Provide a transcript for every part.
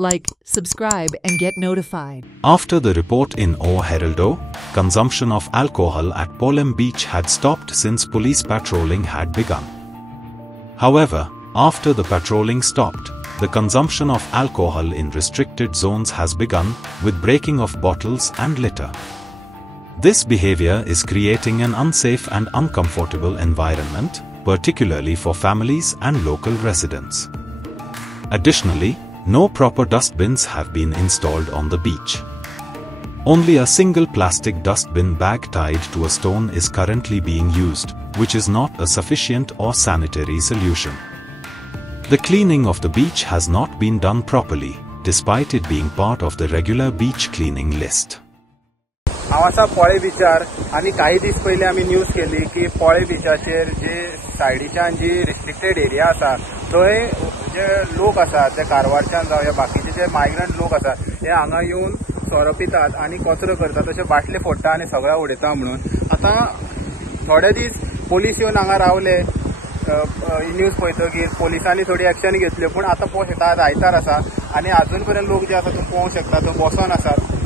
Like, subscribe and get notified. After the report in O Heraldo, consumption of alcohol at Polem Beach had stopped since police patrolling had begun. However, after the patrolling stopped, the consumption of alcohol in restricted zones has begun, with breaking of bottles and litter. This behavior is creating an unsafe and uncomfortable environment, particularly for families and local residents. Additionally, no proper dustbins have been installed on the beach. Only a single plastic dustbin bag tied to a stone is currently being used, which is not a sufficient or sanitary solution. The cleaning of the beach has not been done properly, despite it being part of the regular beach cleaning list. हांव आसा पोळे बीचार आनी काही दीस पयलीं आमी news केली की पोळे बीचाचेर जे सायडीच्यान जी रिस्ट्रिक्टेड एरिया आसा थंय जे लोक आसात ते कारवारच्यान जावं या बाकीचे जे मायग्रंट लोक आसात हे हांगा येवन सोरो पितात आनी कचरो करतात, तशें बाटले फोडटा आनी सगळ्या उडयता म्हणून. आतां थोडे दीस पोलीस येवन हांगा रावले, न्यूज पळयतकीर पोलिसांनी थोडी एक्शन घेतली, पूण आतां पळोवंक शकता आज आयतार आसा आनी अजून पर्यंत लोक जे आसा तुम्ही पळोवंक शकता थंय बसून आसात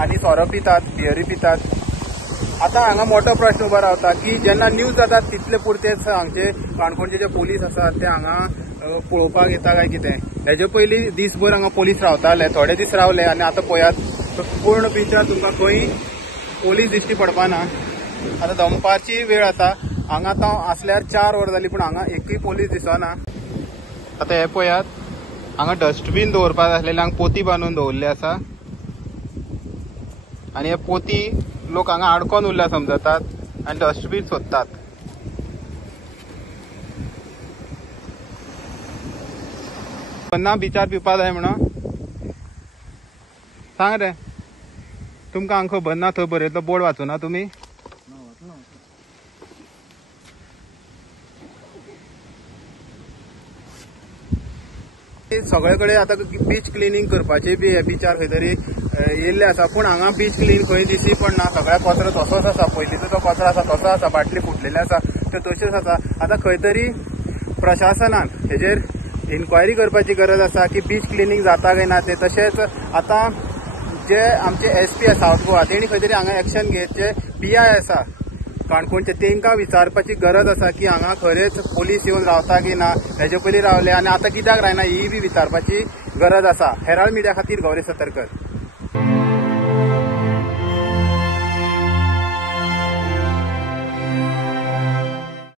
आनी सोरो पितात, बियरी पितात. आतां हांगा मोठो प्रश्न उबो रावता की जेन्ना न्यूज जातात तितले पुरतेच हांगचे काणकोणचे जे पुलीस आसात ते हांगा पळोवपाक येता काय कितें. हेजे पयलीं दीसभर हांगा पुलीस रावताले, थोडे दीस रावले आनी आतां पळयात पूर्ण बीचार तुमकां खंय पुलीस दिश्टी पडपाना. आतां दनपारची वेळ आसा, हांगा आतां आसल्यार 4 वरां जालीं पूण हांगा एकूय पुलीस दिसना. आतां हे पळयात, हांगा डस्टबीन दवरपाक आसलेले हांगा पोती बांदून दवरले आसा आनी हे पोती लोक हांगा आडकोन उरल्या समजतात आनी डस्टबीन सोदतात. बन्ना बिचार पिवपा जाय म्हणून सांग रे, तुमकां हांगा खंय बन्ना थंय बरयतलो बोर्ड वाचूना तुमी? सगळे कडेन आतां बीच क्लिनींग करपाचे बी हे बीचार खंय तरी येयल्ले आसा, पूण हांगा बीच क्लीन खंय दिसती पडना. सगळ्या कचरो तसोच आसा, पयलींचो जो कचरो आसा तसो आसा, बाटली फुटलेले आसा त्यो तश्योच आसा. आतां खंय तरी प्रशासनान हेजेर इन्क्वायरी करपाची गरज आसा की बीच क्लिनींग जाता काय ना ते. तशेंच आतां जे आमचे SP सावथ गोवा तेणी खंय तरी हांगा एक्शन घेत, जे PI आसा काणकोणचे तेंकां विचारपाची गरज आसा की हांगा खरेंच पोलीस येवन रावता की ना, हेजे पयलीं रावले आनी आतां कित्याक रावना ही बी विचारपाची गरज आसा. हेराल्ड मिडिया खातीर गौरी सतरकर.